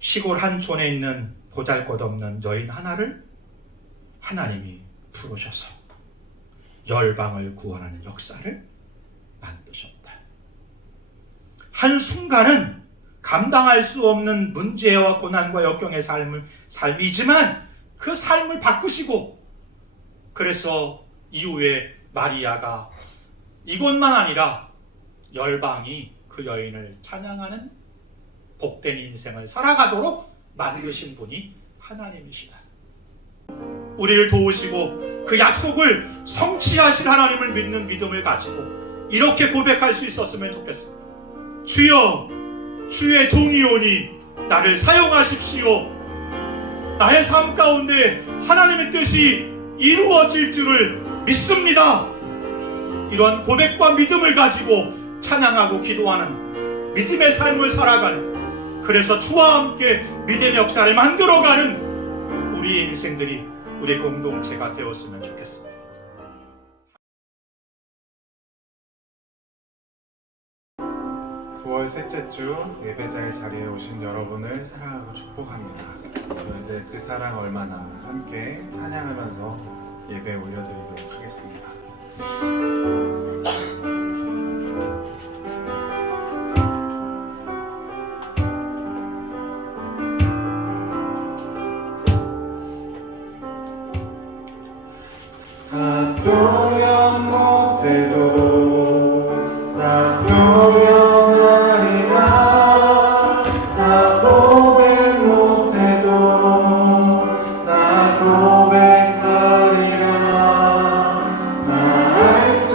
시골 한 촌에 있는 보잘것없는 여인 하나를 하나님이 부르셔서 열방을 구원하는 역사를 만드셨다. 한순간은 감당할 수 없는 문제와 고난과 역경의 삶이지만 그 삶을 바꾸시고, 그래서 이후에 마리아가 이곳만 아니라 열방이 그 여인을 찬양하는 복된 인생을 살아가도록 만드신 분이 하나님이시다. 우리를 도우시고 그 약속을 성취하실 하나님을 믿는 믿음을 가지고 이렇게 고백할 수 있었으면 좋겠습니다. 주여, 주의 종이오니 나를 사용하십시오. 나의 삶 가운데 하나님의 뜻이 이루어질 줄을 믿습니다. 이러한 고백과 믿음을 가지고 찬양하고 기도하는 믿음의 삶을 살아가는, 그래서 주와 함께 믿음의 역사를 만들어가는 우리의 인생들이 우리 공동체가 되었으면 좋겠습니다. 9월 셋째 주 예배자의 자리에 오신 여러분을 사랑하고 축복합니다. 저희들 그 사랑 얼마나 함께 찬양하면서 예배 올려드리도록 하겠습니다. 나 표현 못해도 나 표현하리라. 나 고백 못해도 나 고백하리라. 나 알 수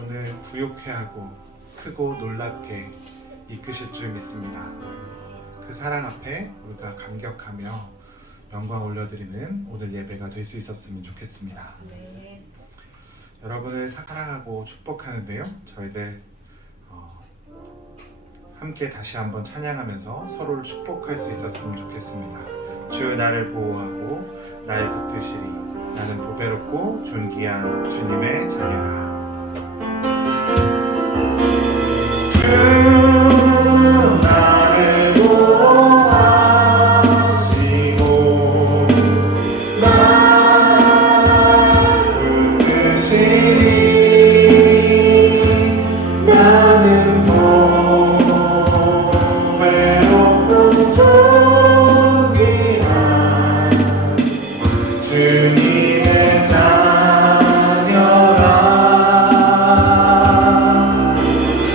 여러분을 부욕해 하고 크고 놀랍게 이끄실 줄 믿습니다. 그 사랑 앞에 우리가 감격하며 영광 올려드리는 오늘 예배가 될 수 있었으면 좋겠습니다. 네. 여러분을 사랑하고 축복하는데요. 저희들 함께 다시 한번 찬양하면서 서로를 축복할 수 있었으면 좋겠습니다. 주 나를 보호하고 날 붙드시리. 나는 보배롭고 존귀한 주님의 자녀라. 주 나를 보호하시고 날 붙드시리. 나는 보배롭고 존귀한 주님의 자녀라. 주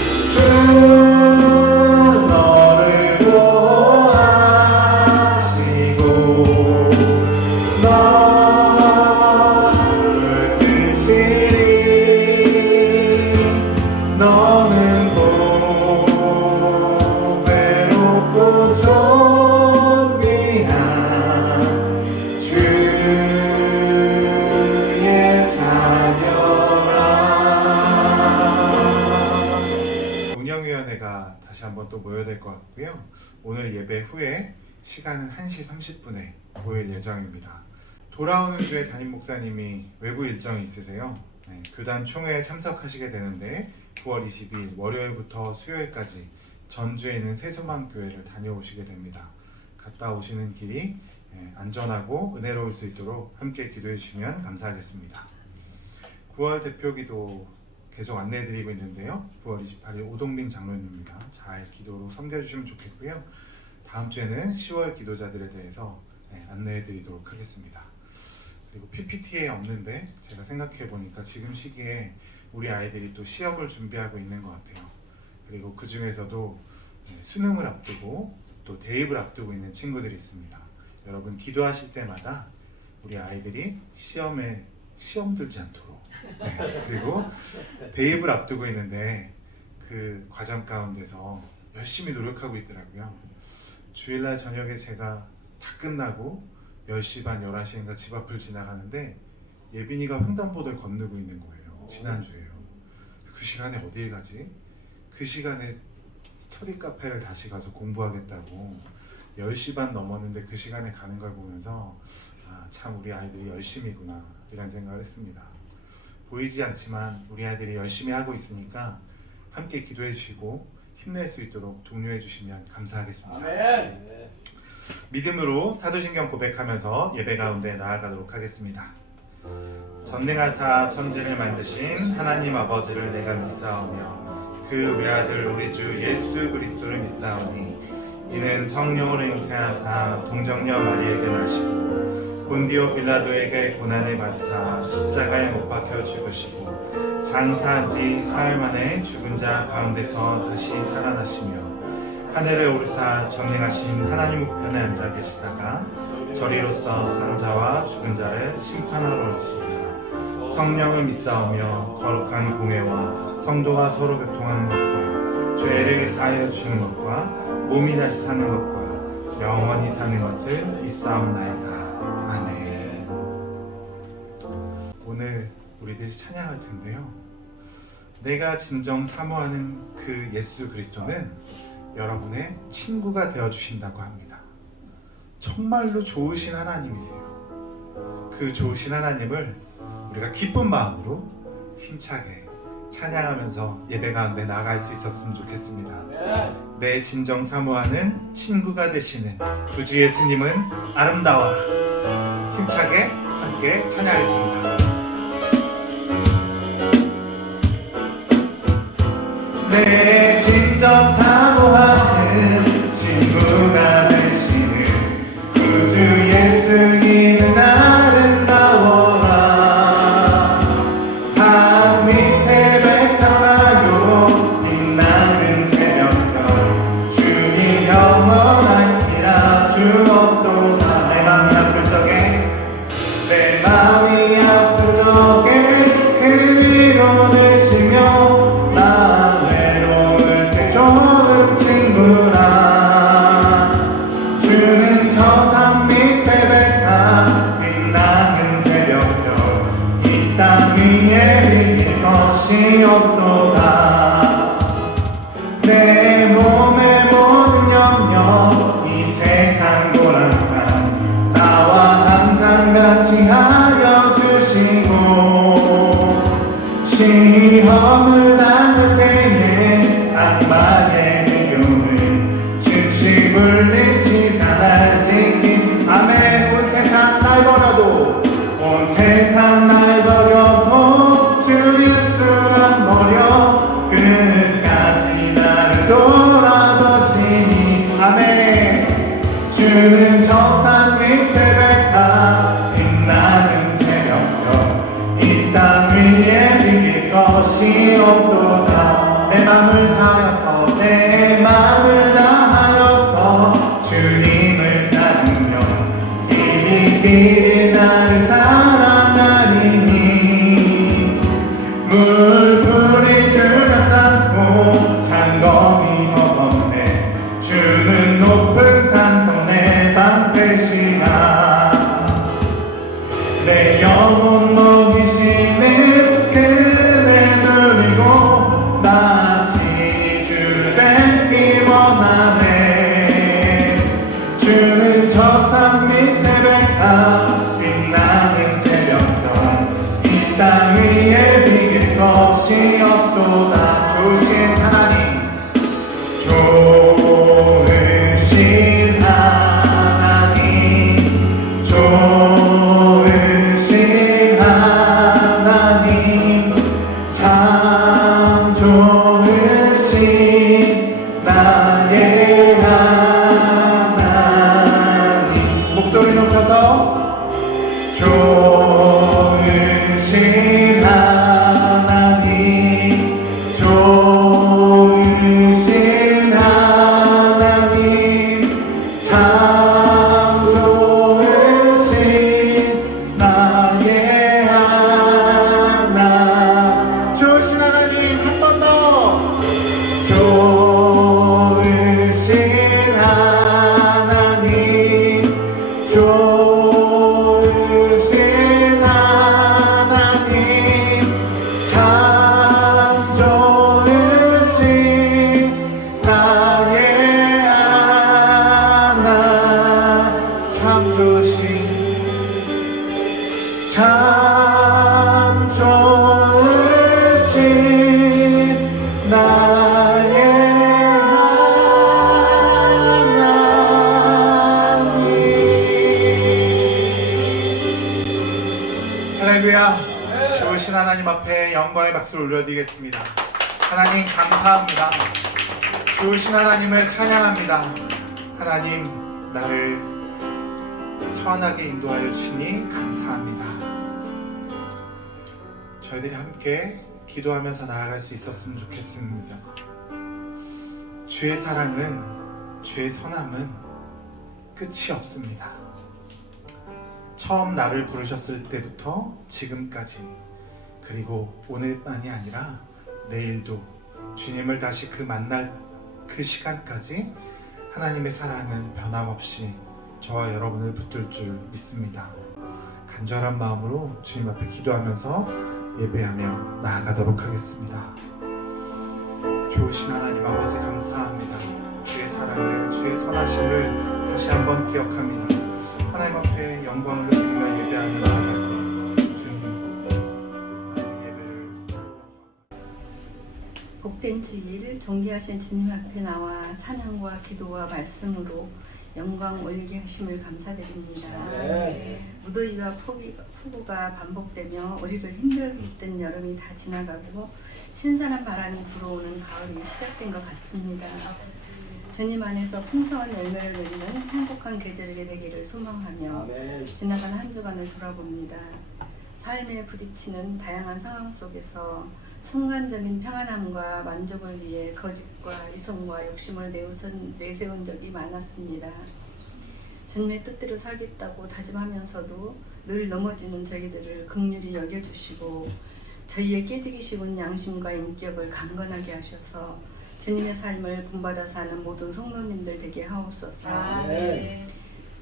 너를 보호하시고 너를 뜻이리. 너는 보배롭고 존귀한 주의 자녀라. 운영위원회가 다시 한번 또 모여야 될 것 같고요. 오늘 예배 후에 시간은 1시 30분에 모일 예정입니다. 돌아오는 주에 담임 목사님이 외부 일정이 있으세요. 네, 교단 총회에 참석하시게 되는데 9월 22일 월요일부터 수요일까지 전주에 있는 새소망교회를 다녀오시게 됩니다. 갔다 오시는 길이 안전하고 은혜로울 수 있도록 함께 기도해 주시면 감사하겠습니다. 9월 대표기도 계속 안내해드리고 있는데요. 9월 28일 오동빈 장로님입니다. 잘 기도로 섬겨주시면 좋겠고요. 다음 주에는 10월 기도자들에 대해서 안내해드리도록 하겠습니다. 그리고 PPT에 없는데 제가 생각해보니까 지금 시기에 우리 아이들이 또 시험을 준비하고 있는 것 같아요. 그리고 그 중에서도 수능을 앞두고 또 대입을 앞두고 있는 친구들이 있습니다. 여러분 기도하실 때마다 우리 아이들이 시험에 시험 들지 않도록 그리고 대입을 앞두고 있는데 그 과정 가운데서 열심히 노력하고 있더라고요. 주일날 저녁에 제가 다 끝나고 10시 반, 11시인가 집 앞을 지나가는데 예빈이가 횡단보도를 건너고 있는 거예요. 지난주에요. 그 시간에 어디에 가지? 그 시간에 스터디 카페를 다시 가서 공부하겠다고 10시 반 넘었는데 그 시간에 가는 걸 보면서 참 우리 아이들이 열심히구나 이런 생각을 했습니다. 보이지 않지만 우리 아이들이 열심히 하고 있으니까 함께 기도해 주시고 힘낼 수 있도록 독려해 주시면 감사하겠습니다. 아멘. 믿음으로 사도신경 고백하면서 예배 가운데 나아가도록 하겠습니다. 전능하사 천지를 만드신 하나님 아버지를 내가 믿사오며 그 외아들 우리 주 예수 그리스도를 믿사오니 이는 성령으로 잉태하사 동정녀 마리에게 나시고 본디오 빌라도에게 고난을 받으사 십자가에 못 박혀 죽으시고 장사한 지 사흘 만에 죽은 자 가운데서 다시 살아나시며 하늘에 오르사 전능하신 하나님 우편에 앉아 계시다가 저리로서 산자와 죽은 자를 심판하러 오시리라. 성령을 믿사오며 거룩한 공회와 성도가 서로 교통하는 것과 죄를 사하여 주는 것과 몸이 다시 사는 것과 영원히 사는 것을 믿사옵나이다. 아멘. 오늘 우리들 찬양할 텐데요. 내가 진정 사모하는 그 예수 그리스도는 여러분의 친구가 되어주신다고 합니다. 정말로 좋으신 하나님이세요. 그 좋으신 하나님을 우리가 기쁜 마음으로 힘차게 찬양하면서 예배 가운데 나아갈 수 있었으면 좋겠습니다. 내 진정 사모하는 친구가 되시는 구주 예수님은 아름다워. 힘차게 함께 찬양하겠습니다. 내 진정 사모하는 친구가 되시는 구주 예수님은 아름다워라. 산 밑에 백합화요 빛나는 새벽별 주님 영원한 기라 주옵도다. 내 맘이 아플 적에 내 마음이 아플 적에 그 위로 되시며 주는 저 산 밑에 백합 빛나는 새벽별 이 땅 위에 비길 것이 없도다. 내 맘을 다하여서 내 맘을 다하여서 주님을 따르며 비밀 나를 사랑하리니 물풀이 뚜렷하고 장검이 허겁네 주는 높은 산성내 방패시라. 내 영혼 먹이시는 그대 누리고 나 지주 뵙기 원하네. 주는 저 산 밑에 백합 빛나는 새벽별 이 땅 위에 비길 것이 없도다. 좋으신 하나님, 좋으신 하나님, 좋으신 하나님, 참 좋으신 나의 하나님. 목소리 높여서 좋으신 하나님, 좋으신 하나님, 참 좋으신 나의 하나. 좋으신 하나님 한 번 더. 좋으신 하나님, 좋으신 하나님, 참 좋으신 나의 하나. 참 좋으신, 참 좋으신 나의 하나님. 할렐루야. 좋으신 하나님 앞에 영광의 박수를 올려드리겠습니다. 하나님 감사합니다. 좋으신 하나님을 찬양합니다. 하나님 나를 선하게 인도하여 주시니 감사합니다. 저희들이 함께 기도하면서 나아갈 수 있었으면 좋겠습니다. 주의 사랑은, 주의 선함은 끝이 없습니다. 처음 나를 부르셨을 때부터 지금까지, 그리고 오늘만이 아니라 내일도 주님을 다시 만날 그 시간까지 하나님의 사랑은 변함없이 저와 여러분을 붙들 줄 믿습니다. 간절한 마음으로 주님 앞에 기도하면서 예배하며 나아가도록 하겠습니다. 좋으신 하나님 아버지 감사합니다. 주의 사랑을, 주의 선하심을 다시 한번 기억합니다. 하나님 앞에 영광을 드리며 예배하며 나아갈 때 주님 예배를 복된 주일 존귀하신 주님 앞에 나와 찬양과 기도와 말씀으로 영광 올리게 하심을 감사드립니다. 무더위와 폭우가 반복되며 우리를 힘들게 했던 여름이 다 지나가고 신선한 바람이 불어오는 가을이 시작된 것 같습니다. 주님 안에서 풍성한 열매를 맺는 행복한 계절이 되기를 소망하며 지나간 한 주간을 돌아봅니다. 삶에 부딪히는 다양한 상황 속에서 순간적인 평안함과 만족을 위해 거짓과 이성과 욕심을 내세운 적이 많았습니다. 주님의 뜻대로 살겠다고 다짐하면서도 늘 넘어지는 저희들을 긍휼히 여겨주시고 저희의 깨지기 쉬운 양심과 인격을 강건하게 하셔서 주님의 삶을 본받아 사는 모든 성도님들 되게 하옵소서.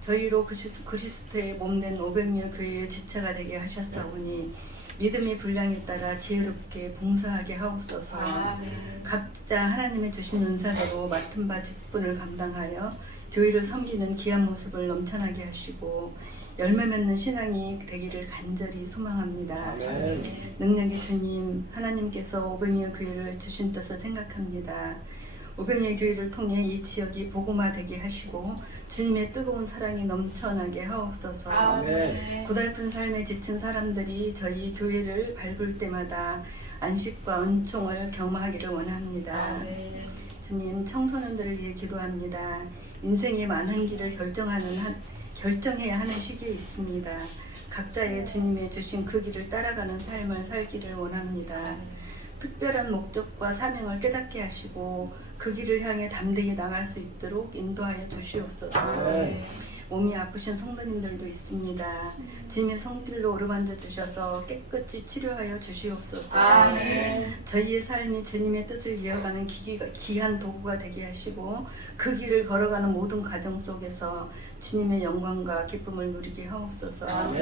저희로 그리스도의 몸된 오병이어 교회의 지체가 되게 하셨사오니 믿음의 분량에 따라 지혜롭게 봉사하게 하옵소서. 각자 하나님의 주신 은사대로 맡은 바 직분을 감당하여 교회를 섬기는 귀한 모습을 넘쳐나게 하시고 열매 맺는 신앙이 되기를 간절히 소망합니다. 능력의 주님 하나님께서 오병이어 교회를 주신 뜻을 생각합니다. 오병이어 교회를 통해 이 지역이 복음화되게 하시고 주님의 뜨거운 사랑이 넘쳐나게 하옵소서. 고달픈 삶에 지친 사람들이 저희 교회를 밟을 때마다 안식과 은총을 경험하기를 원합니다. 주님 청소년들을 위해 기도합니다. 인생의 많은 길을 결정해야 하는 시기에 있습니다. 각자의 주님의 주신 그 길을 따라가는 삶을 살기를 원합니다. 특별한 목적과 사명을 깨닫게 하시고 그 길을 향해 담대히 나갈 수 있도록 인도하여 주시옵소서. 몸이 아프신 성도님들도 있습니다. 주님의 손길로 어루만져 주셔서 깨끗이 치료하여 주시옵소서. 저희의 삶이 주님의 뜻을 이어가는 귀한 도구가 되게 하시고 그 길을 걸어가는 모든 가정 속에서 주님의 영광과 기쁨을 누리게 하옵소서.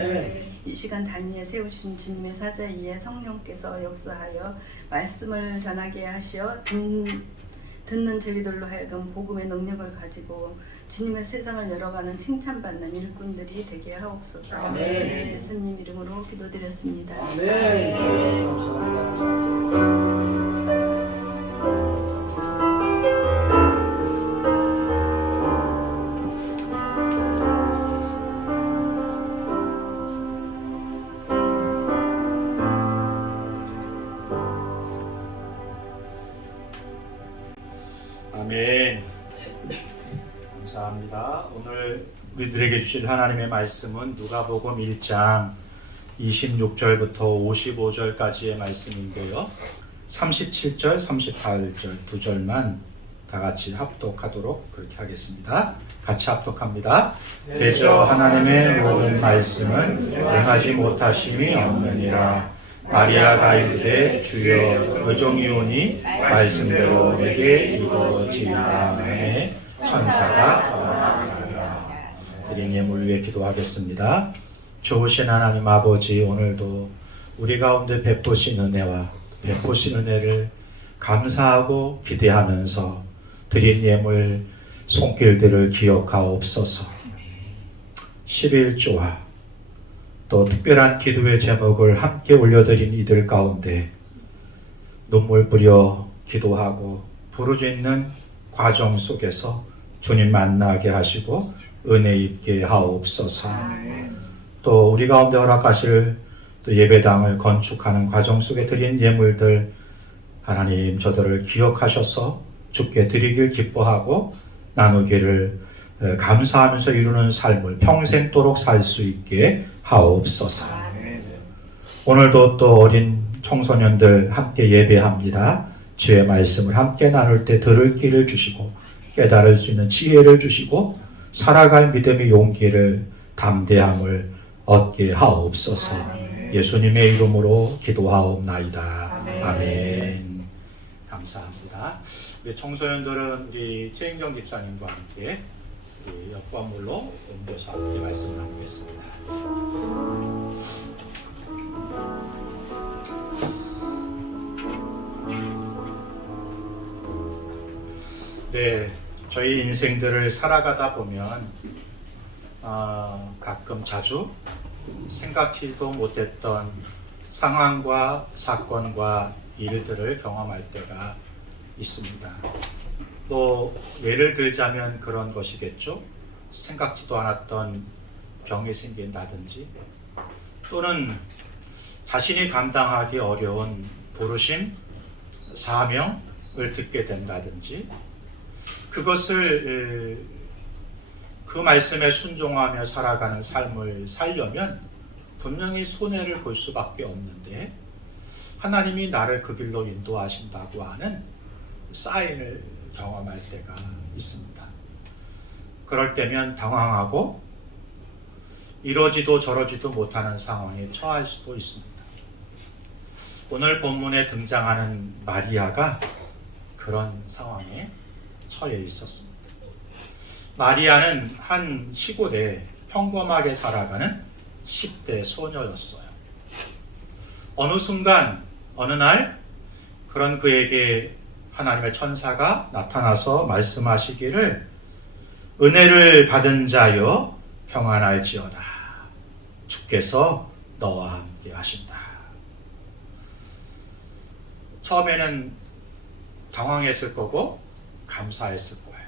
이 시간 단위에 세우신 주님의 사자이에 성령께서 역사하여 말씀을 전하게 하시어 듣는 저희들로 하여금 복음의 능력을 가지고 주님의 세상을 열어가는 칭찬받는 일꾼들이 되게 하옵소서. 예수님 이름으로 기도드렸습니다. 아멘. 감사합니다. 오늘 우리들에게 주실 하나님의 말씀은 누가복음 1장 26절부터 55절까지의 말씀인데요. 37절, 38절 두 절만 다 같이 합독하도록 그렇게 하겠습니다. 같이 합독합니다. 대저 하나님의 모든 말씀은 응하지 못하심이 없느니라. 마리아가 이르되 주여 의종이오니 말씀대로 내게 이루어지리라 하매 천사가 떠나가니라. 드린 예물 위해 기도하겠습니다. 좋으신 하나님 아버지, 오늘도 우리 가운데 베푸신 은혜와 베푸신 은혜를 감사하고 기대하면서 드린 예물 손길들을 기억하옵소서. 11조와 또 특별한 기도의 제목을 함께 올려드린 이들 가운데 눈물 뿌려 기도하고 부르짖는 과정 속에서 주님 만나게 하시고 은혜 입게 하옵소서. 또 우리 가운데 허락하실 또 예배당을 건축하는 과정 속에 드린 예물들 하나님 저들을 기억하셔서 주께 드리길 기뻐하고 나누기를 감사하면서 이루는 삶을 평생도록 살 수 있게 하옵소서. 오늘도 또 어린 청소년들 함께 예배합니다. 주의 말씀을 함께 나눌 때 들을 길을 주시고 깨달을 수 있는 지혜를 주시고 살아갈 믿음의 용기를 담대함을 얻게 하옵소서. 예수님의 이름으로 기도하옵나이다. 아멘. 감사합니다. 우리 청소년들은 우리 최인경 집사님과 함께 옆 건물로 옮겨서 함께 말씀을 나누겠습니다. 네, 저희 인생들을 살아가다 보면 가끔 자주 생각지도 못했던 상황과 사건과 일들을 경험할 때가 있습니다. 또 예를 들자면 그런 것이겠죠. 생각지도 않았던 병이 생긴다든지 또는 자신이 감당하기 어려운 부르심, 사명을 듣게 된다든지 그것을 그 말씀에 순종하며 살아가는 삶을 살려면 분명히 손해를 볼 수밖에 없는데 하나님이 나를 그 길로 인도하신다고 하는 사인을 경험할 때가 있습니다. 그럴 때면 당황하고 이러지도 저러지도 못하는 상황에 처할 수도 있습니다. 오늘 본문에 등장하는 마리아가 그런 상황에 처해 있었습니다. 마리아는 한 시골에 평범하게 살아가는 10대 소녀였어요. 어느 순간 어느 날 그런 그에게 하나님의 천사가 나타나서 말씀하시기를 은혜를 받은 자여 평안할지어다. 주께서 너와 함께 하신다. 처음에는 당황했을 거고 감사했을 거예요.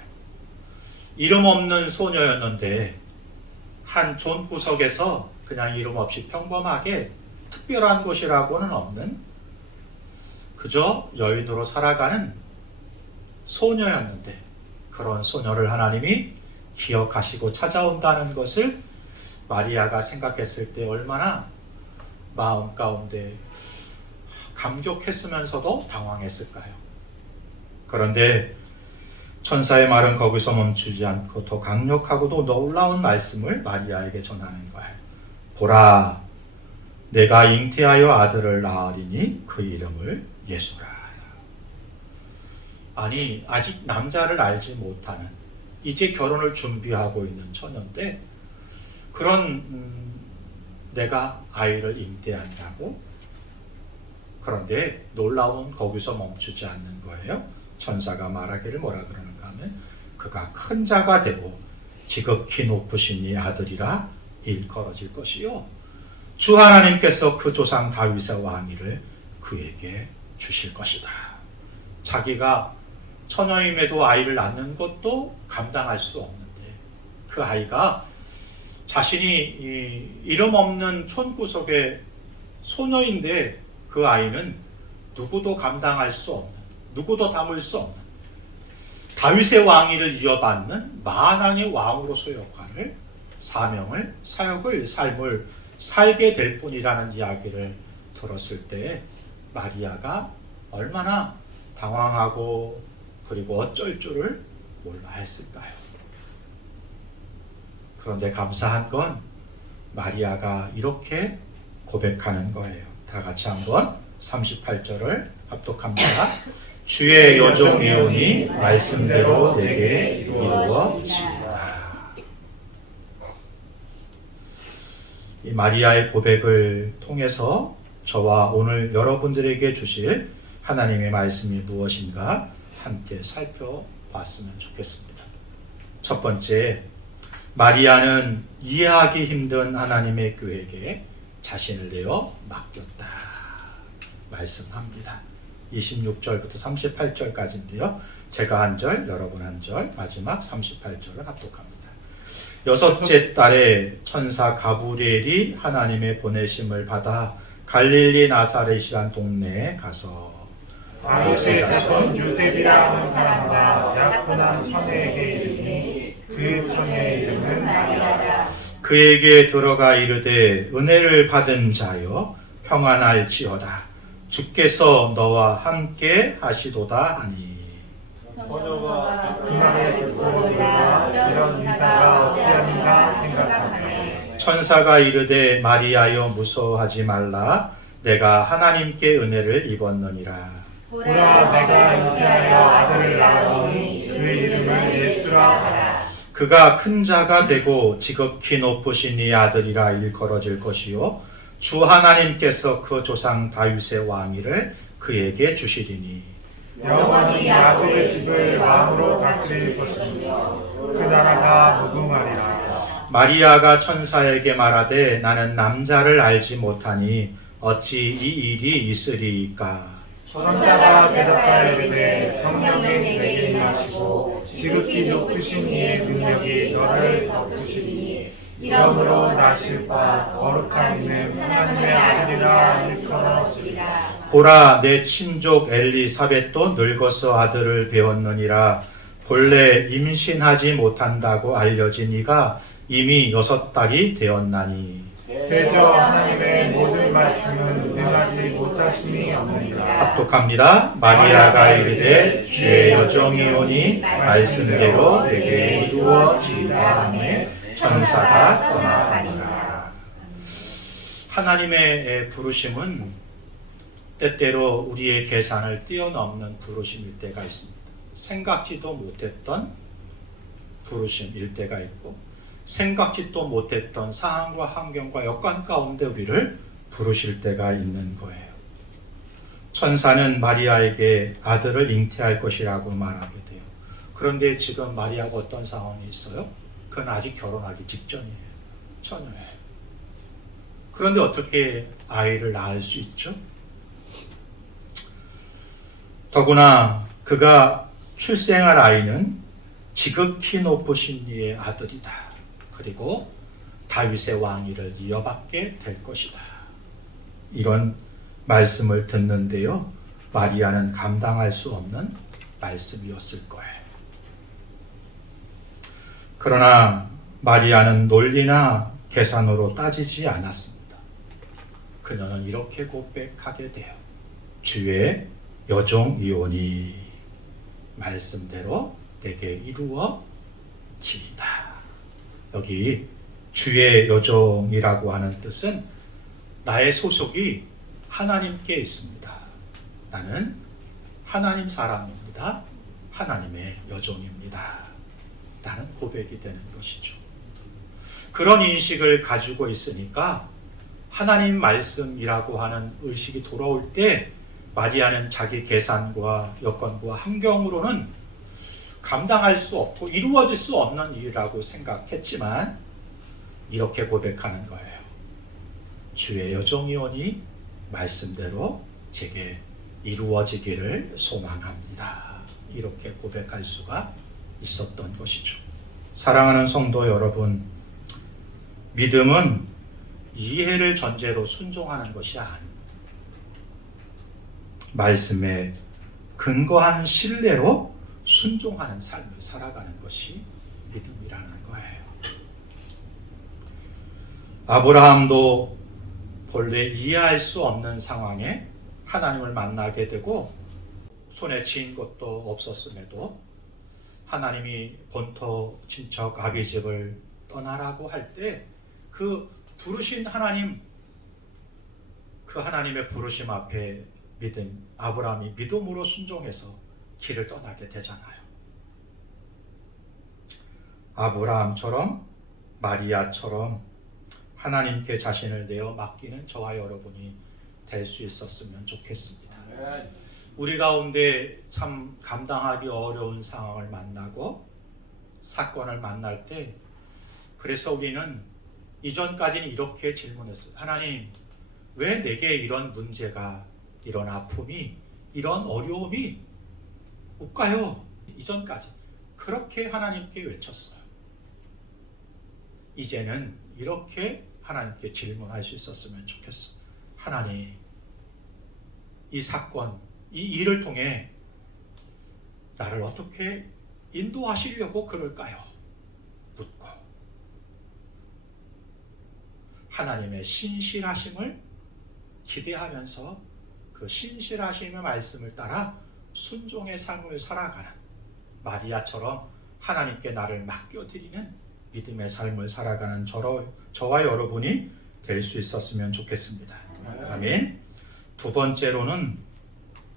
이름 없는 소녀였는데 한 존구석에서 그냥 이름 없이 평범하게 특별한 곳이라고는 없는 그저 여인으로 살아가는 소녀였는데 그런 소녀를 하나님이 기억하시고 찾아온다는 것을 마리아가 생각했을 때 얼마나 마음 가운데 감격했으면서도 당황했을까요? 그런데 천사의 말은 거기서 멈추지 않고 더 강력하고도 놀라운 말씀을 마리아에게 전하는 거예요. 보라, 내가 잉태하여 아들을 낳으리니 그 이름을 예수라. 아니, 아직 남자를 알지 못하는, 이제 결혼을 준비하고 있는 처녀인데 그런 내가 아이를 잉태한다고? 그런데 놀라운 거기서 멈추지 않는 거예요. 천사가 말하기를 뭐라 그러는가 하면 그가 큰 자가 되고 지극히 높으신 이 아들이라 일컬어질 것이요 주 하나님께서 그 조상 다윗의 왕위를 그에게 주실 것이다. 자기가 처녀임에도 아이를 낳는 것도 감당할 수 없는데 그 아이가 자신이 이름 없는 촌구석의 소녀인데 그 아이는 누구도 감당할 수 없는, 누구도 담을 수 없는 다윗의 왕위를 이어받는 만왕의 왕으로서의 역할을, 사명을, 사역을, 삶을 살게 될 뿐이라는 이야기를 들었을 때 마리아가 얼마나 당황하고 그리고 어쩔 줄을 몰라 했을까요? 그런데 감사한 건 마리아가 이렇게 고백하는 거예요. 다 같이 한번 38절을 합독합니다. 주의 여종이오니 말씀대로 내게 이루어지리라. 이 마리아의 고백을 통해서 저와 오늘 여러분들에게 주실 하나님의 말씀이 무엇인가 함께 살펴봤으면 좋겠습니다. 첫 번째, 마리아는 이해하기 힘든 하나님의 계획에 자신을 내어 맡겼다 말씀합니다. 26절부터 38절까지인데요. 제가 한 절, 여러분 한 절, 마지막 38절을 합독합니다. 여섯째 달에 천사 가브리엘이 하나님의 보내심을 받아 갈릴리 나사렛이란 동네에 가서 다윗의 자손 요셉이라 하는 사람과 약혼한 처녀에게 이르니 그 처녀의 이름은 마리아라. 그에게 들어가 이르되 은혜를 받은 자여 평안할지어다. 주께서 너와 함께 하시도다 하니. 처녀가 그 말을 듣고 놀라 이런 인사가 어찌하는가 생각하네. 천사가 이르되 마리아여 무서워하지 말라. 내가 하나님께 은혜를 입었느니라. 보라, 내가 잉태하여 아들을 낳으니 그 이름을 예수라 하라. 그가 큰 자가 되고 지극히 높으신 이 아들이라 일컬어질 것이요 주 하나님께서 그 조상 다윗의 왕위를 그에게 주시리니 영원히 야곱의 집을 왕으로 다스릴 것이며 그 나라가 무궁하리라. 마리아가 천사에게 말하되 나는 남자를 알지 못하니 어찌 이 일이 있으리이까. 천사가 대답하여 이르되 성령이 내게 임하시고 지극히 높으신 이의 능력이 너를 덮으시니 이러므로 나실 바 거룩한 이는 하나님의 아들이라 일컬어지리라. 보라, 내 친족 엘리사벳도 늙어서 아들을 배웠느니라. 본래 임신하지 못한다고 알려진 이가 이미 6달이 되었나니. 대저 하나님의 모든 말씀은 능하지 못하심이 없느니라. 합독합니다. 마리아가 이르되 주의 여종이오니 말씀대로 내게 이루어지리라 하매 천사가 떠나가니라. 하나님의 부르심은 때때로 우리의 계산을 뛰어넘는 부르심일 때가 있습니다. 생각지도 못했던 부르심일 때가 있고 생각지도 못했던 상황과 환경과 여건 가운데 우리를 부르실 때가 있는 거예요. 천사는 마리아에게 아들을 잉태할 것이라고 말하게 돼요. 그런데 지금 마리아가 어떤 상황이 있어요? 그건 아직 결혼하기 직전이에요. 처녀예요. 그런데 어떻게 아이를 낳을 수 있죠? 더구나 그가 출생할 아이는 지극히 높으신 이의 아들이다. 그리고 다윗의 왕위를 이어받게 될 것이다. 이런 말씀을 듣는데요. 마리아는 감당할 수 없는 말씀이었을 거예요. 그러나 마리아는 논리나 계산으로 따지지 않았습니다. 그녀는 이렇게 고백하게 돼요. 주의 여종이오니 말씀대로 내게 이루어지리다. 여기 주의 여종이라고 하는 뜻은 나의 소속이 하나님께 있습니다. 나는 하나님 사람입니다. 하나님의 여종입니다. 라는 고백이 되는 것이죠. 그런 인식을 가지고 있으니까 하나님 말씀이라고 하는 의식이 돌아올 때 마리아는 자기 계산과 여건과 환경으로는 감당할 수 없고 이루어질 수 없는 일이라고 생각했지만 이렇게 고백하는 거예요. 주의 여종이오니 말씀대로 제게 이루어지기를 소망합니다. 이렇게 고백할 수가 있었던 것이죠. 사랑하는 성도 여러분, 믿음은 이해를 전제로 순종하는 것이 아닙니다. 말씀에 근거한 신뢰로 순종하는 삶을 살아가는 것이 믿음이라는 거예요. 아브라함도 본래 이해할 수 없는 상황에 하나님을 만나게 되고 손에 쥔 것도 없었음에도 하나님이 본토 친척 아비집을 떠나라고 할 때 그 부르신 하나님, 그 하나님의 부르심 앞에 아브라함이 믿음으로 순종해서 길을 떠나게 되잖아요. 아브라함처럼 마리아처럼 하나님께 자신을 내어 맡기는 저와 여러분이 될 수 있었으면 좋겠습니다. 우리 가운데 참 감당하기 어려운 상황을 만나고 사건을 만날 때 그래서 우리는 이전까지는 이렇게 질문했어요. 하나님, 왜 내게 이런 문제가, 이런 아픔이, 이런 어려움이 올까요? 이전까지 그렇게 하나님께 외쳤어요. 이제는 이렇게 하나님께 질문할 수 있었으면 좋겠어요. 하나님, 이 사건, 이 일을 통해 나를 어떻게 인도하시려고 그럴까요? 묻고 하나님의 신실하심을 기대하면서 그 신실하심의 말씀을 따라 순종의 삶을 살아가는 마리아처럼 하나님께 나를 맡겨드리는 믿음의 삶을 살아가는 저와 여러분이 될 수 있었으면 좋겠습니다. 아멘. 두 번째로는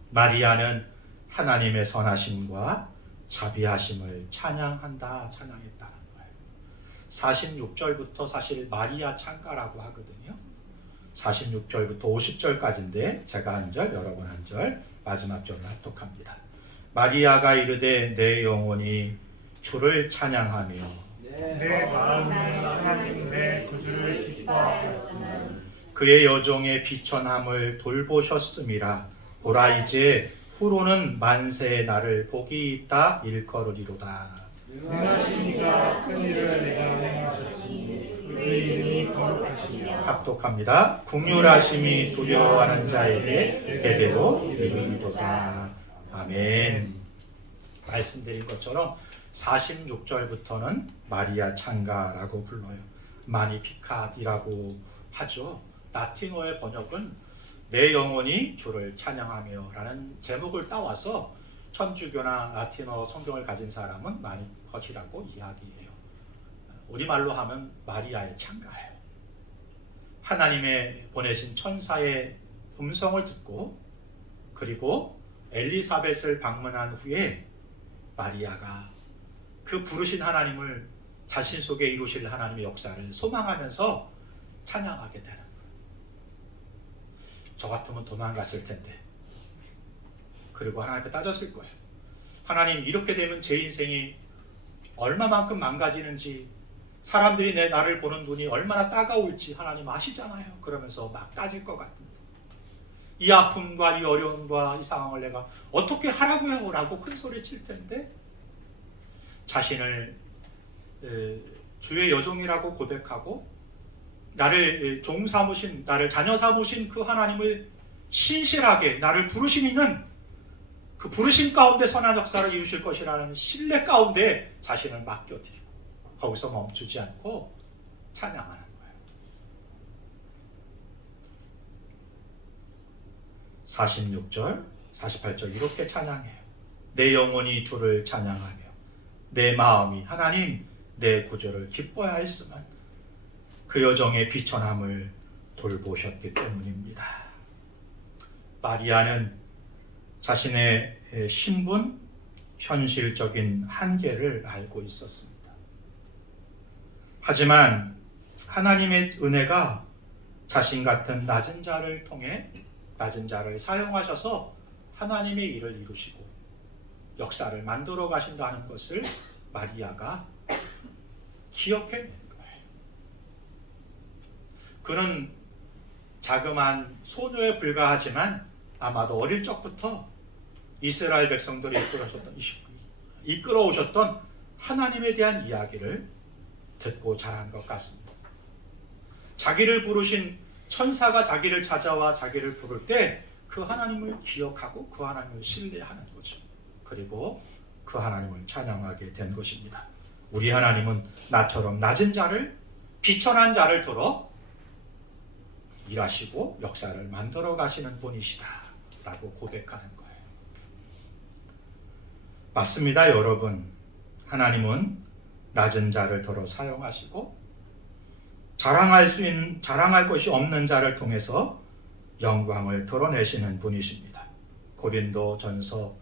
마리아는 하나님의 선하심과 자비하심을 찬양했다는 거예요. 46절부터 사실 마리아 창가라고 하거든요. 46절부터 50절까지인데 제가 한 절, 여러분 한 절, 마지막 절을 합독합니다. 마리아가 이르되 내 영혼이 주를 찬양하며 내 마음이 하나님 내 구주를 기뻐하였으면 그의 여종의 비천함을 돌보셨음이라. 보라 이제 후로는 만세의 나를 복이 있다 일컬으리로다. 능하신 이가 큰 일을 내가 행하셨으니 그의 이름이 거룩하시며 합독합니다. 국률하심이 두려워하는 자에게 대대로 이르리로다. 아멘. 말씀드린 것처럼 46절부터는 마리아 창가라고 불러요. 마니피캇이라고 하죠. 라틴어의 번역은 내 영혼이 주를 찬양하며 라는 제목을 따와서 천주교나 라틴어 성경을 가진 사람은 마니컷이라고 이야기해요. 우리말로 하면 마리아의 창가예요. 하나님의 보내신 천사의 음성을 듣고 그리고 엘리사벳을 방문한 후에 마리아가 그 부르신 하나님을 자신 속에 이루실 하나님의 역사를 소망하면서 찬양하게 되는 거예요. 저 같으면 도망갔을 텐데 그리고 하나님께 따졌을 거예요. 하나님, 이렇게 되면 제 인생이 얼마만큼 망가지는지, 사람들이 나를 보는 눈이 얼마나 따가울지 하나님 아시잖아요. 그러면서 막 따질 것 같은데 이 아픔과 이 어려움과 이 상황을 내가 어떻게 하라고요? 라고 큰 소리 칠 텐데 자신을 주의 여종이라고 고백하고 나를 종 삼으신, 나를 자녀 삼으신 그 하나님을 신실하게 나를 부르시는 그 부르심 가운데 선한 역사를 이루실 것이라는 신뢰 가운데 자신을 맡겨드리고 거기서 멈추지 않고 찬양하는 거예요. 46절, 48절 이렇게 찬양해요. 내 영혼이 주를 찬양하며 내 마음이 하나님 내 구주를 기뻐하였으면 그 여정의 비천함을 돌보셨기 때문입니다. 마리아는 자신의 신분, 현실적인 한계를 알고 있었습니다. 하지만 하나님의 은혜가 자신 같은 낮은 자를 통해 낮은 자를 사용하셔서 하나님의 일을 이루시고 역사를 만들어 가신다는 것을 마리아가 기억해낸 거예요. 그는 자그마한 소녀에 불과하지만 아마도 어릴 적부터 이스라엘 백성들이 이끌어오셨던 하나님에 대한 이야기를 듣고 자란 것 같습니다. 자기를 부르신 천사가 자기를 찾아와 자기를 부를 때 그 하나님을 기억하고 그 하나님을 신뢰하는 거죠. 그리고 그 하나님을 찬양하게 된 것입니다. 우리 하나님은 나처럼 낮은 자를, 비천한 자를 들어 일하시고 역사를 만들어 가시는 분이시다 라고 고백하는 거예요. 맞습니다, 여러분. 하나님은 낮은 자를 들어 사용하시고 자랑할 것이 없는 자를 통해서 영광을 드러내시는 분이십니다. 고린도전서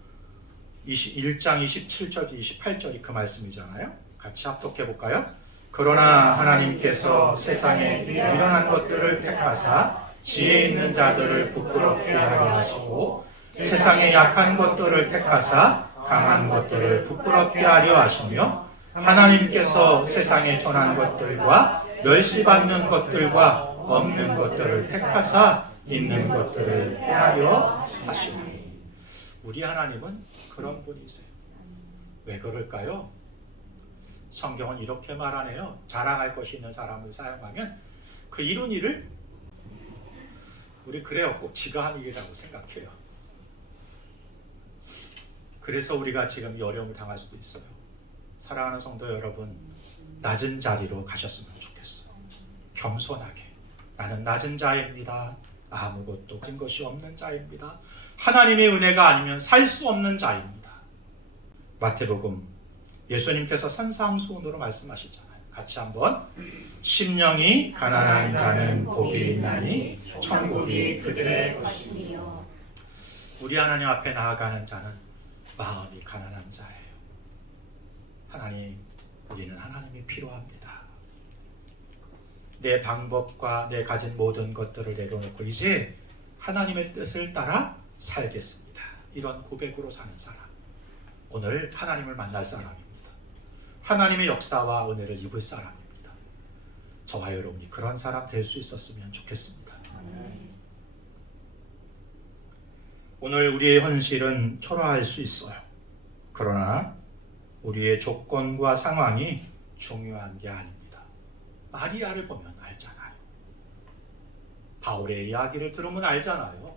1장 27절 28절이 그 말씀이잖아요. 같이 합독해 볼까요? 그러나 하나님께서 세상에 미련한 것들을 택하사 지혜 있는 자들을 부끄럽게 하려 하시고 세상에 약한 것들을 택하사 강한 것들을 부끄럽게 하려 하시며 하나님께서 세상에 전한 것들과 멸시받는 것들과 없는 것들을 택하사 있는 것들을 해하려 하시니. 우리 하나님은 그런 분이세요. 왜 그럴까요? 성경은 이렇게 말하네요. 자랑할 것이 있는 사람을 사용하면 그 이룬 일을 우리 그래요. 꼭 지가 한 일이라고 생각해요. 그래서 우리가 지금 이 어려움을 당할 수도 있어요. 사랑하는 성도 여러분, 낮은 자리로 가셨으면 좋겠어요. 겸손하게. 나는 낮은 자입니다. 아무것도 가진 것이 없는 자입니다. 하나님의 은혜가 아니면 살 수 없는 자입니다. 마태복음 예수님께서 산상수훈으로 말씀하시잖아요. 같이 한번. 심령이 가난한 자는 복이 있나니 천국이 그들의 것이니요. 우리 하나님 앞에 나아가는 자는 마음이 가난한 자예요. 하나님, 우리는 하나님이 필요합니다. 내 방법과 내 가진 모든 것들을 내려놓고 이제 하나님의 뜻을 따라 살겠습니다. 이런 고백으로 사는 사람. 오늘 하나님을 만날 사람입니다. 하나님의 역사와 은혜를 입을 사람입니다. 저와 여러분이 그런 사람 될 수 있었으면 좋겠습니다. 오늘 우리의 현실은 초라할 수 있어요. 그러나 우리의 조건과 상황이 중요한 게 아닙니다. 마리아를 보면 알잖아요. 바울의 이야기를 들으면 알잖아요.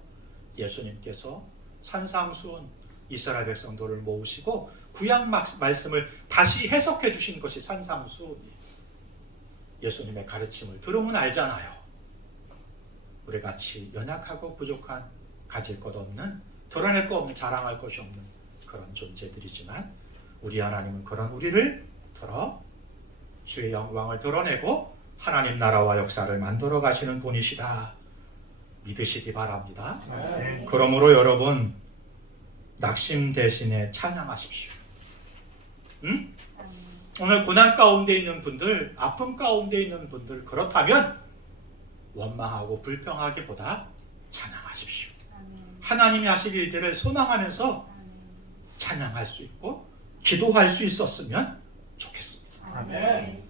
예수님께서 산상수훈 이스라엘 백성들을 모으시고 구약 말씀을 다시 해석해 주신 것이 산상수훈이에요. 예수님의 가르침을 들으면 알잖아요. 우리 같이 연약하고 부족한, 가질 것 없는, 드러낼 거 없는, 자랑할 것이 없는 그런 존재들이지만 우리 하나님은 그런 우리를 들어 주의 영광을 드러내고 하나님 나라와 역사를 만들어 가시는 분이시다. 믿으시기 바랍니다. 네. 그러므로 여러분, 낙심 대신에 찬양하십시오. 응? 오늘 고난 가운데 있는 분들, 아픔 가운데 있는 분들, 그렇다면 원망하고 불평하기보다 찬양하십시오. 하나님이 하실 일들을 소망하면서 찬양할 수 있고 기도할 수 있었으면 좋겠습니다. 아멘.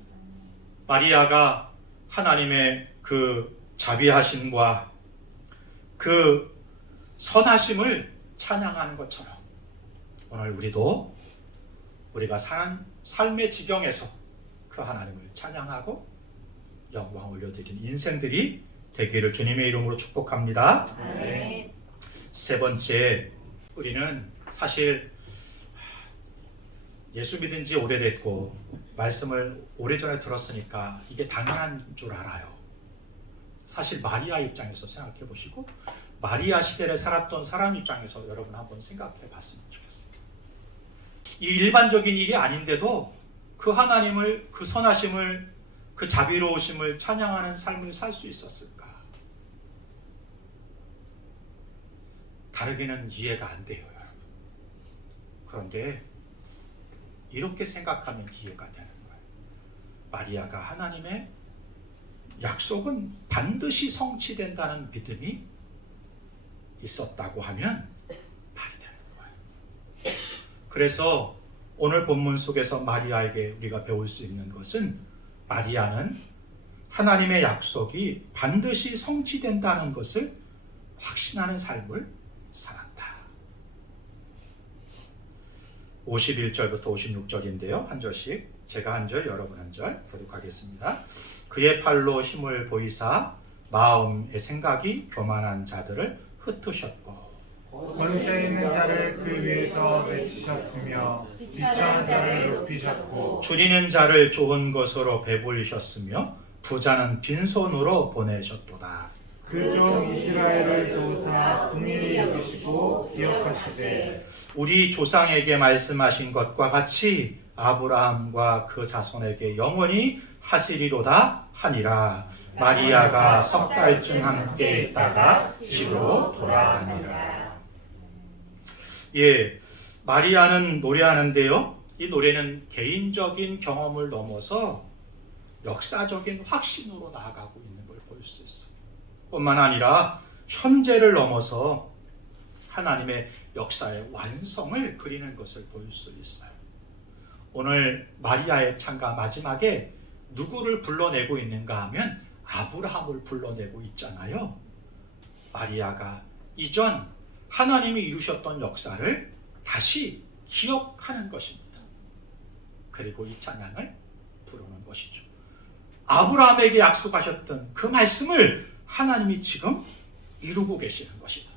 마리아가 하나님의 그 자비하심과 그 선하심을 찬양하는 것처럼 오늘 우리도 우리가 사는 삶의 지경에서 그 하나님을 찬양하고 영광 올려드리는 인생들이 되기를 주님의 이름으로 축복합니다. 아멘. 세 번째, 우리는 사실 예수 믿은 지 오래됐고 말씀을 오래전에 들었으니까 이게 당연한 줄 알아요. 사실 마리아 입장에서 생각해 보시고 마리아 시대를 살았던 사람 입장에서 여러분 한번 생각해 봤으면 좋겠어요. 이 일반적인 일이 아닌데도 그 하나님을, 그 선하심을, 그 자비로우심을 찬양하는 삶을 살 수 있었을까? 다르게는 이해가 안 돼요, 여러분. 그런데 이렇게 생각하면 이해가 되는 거예요. 마리아가 하나님의 약속은 반드시 성취된다는 믿음이 있었다고 하면 말이 되는 거예요. 그래서 오늘 본문 속에서 마리아에게 우리가 배울 수 있는 것은 마리아는 하나님의 약속이 반드시 성취된다는 것을 확신하는 삶을 살았다. 51절부터 56절인데요. 한 절씩 제가 한 절, 여러분 한 절 교독하겠습니다. 그의 팔로 힘을 보이사 마음의 생각이 교만한 자들을 흩으셨고 권세 있는 자를 그 위에서 내치셨으며 비천한 자를 높이셨고 줄이는 자를 좋은 것으로 배불리셨으며 부자는 빈손으로 보내셨도다. 그 종 이스라엘을 도우사 긍휼히 여기시고 기억하시되 우리 조상에게 말씀하신 것과 같이 아브라함과 그 자손에게 영원히 하시리로다 하니라. 마리아가 석 달쯤 함께 있다가 집으로 돌아가니라. 예, 마리아는 노래하는데요. 이 노래는 개인적인 경험을 넘어서 역사적인 확신으로 나아가고 있는 걸 볼 수 있어요. 뿐만 아니라 현재를 넘어서 하나님의 역사의 완성을 그리는 것을 볼 수 있어요. 오늘 마리아의 찬가 마지막에 누구를 불러내고 있는가 하면 아브라함을 불러내고 있잖아요. 마리아가 이전 하나님이 이루셨던 역사를 다시 기억하는 것입니다. 그리고 이 찬양을 부르는 것이죠. 아브라함에게 약속하셨던 그 말씀을 하나님이 지금 이루고 계시는 것이다.